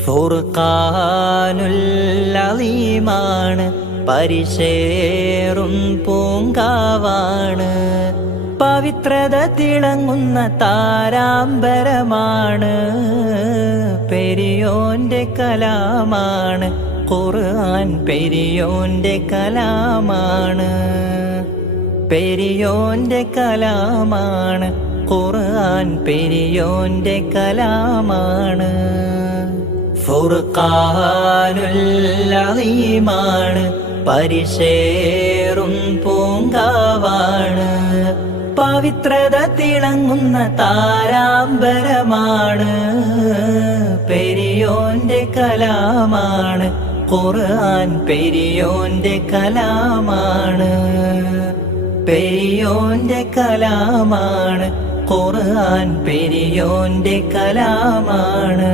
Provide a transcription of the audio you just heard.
ഫുർഖാനുൽ അലീമാണ്, പരിശേറും പൂങ്കാവാണ്. പവിത്രത തിളങ്ങുന്ന താരാമ്പരമാണ്, പെരിയോന്റെ കലാമാണ് ഖുർആൻ. പെരിയോന്റെ കലാമാണ്, പെരിയോന്റെ കലാമാണ് ഖുർആൻ. പെരിയോന്റെ കലാമാണ്. ഫുർഖാനുൽ അലീമാണ്, പരിശേറും പൂങ്കാവാണ്. പവിത്രത തിളങ്ങുന്ന താരാമ്പരമാണ്, പെരിയോന്റെ കലാമാണ് ഖുർആൻ. പെരിയോന്റെ കലാമാണ്, പെരിയോന്റെ കലാമാണ് ഖുർആൻ. പെരിയോന്റെ കലാമാണ്.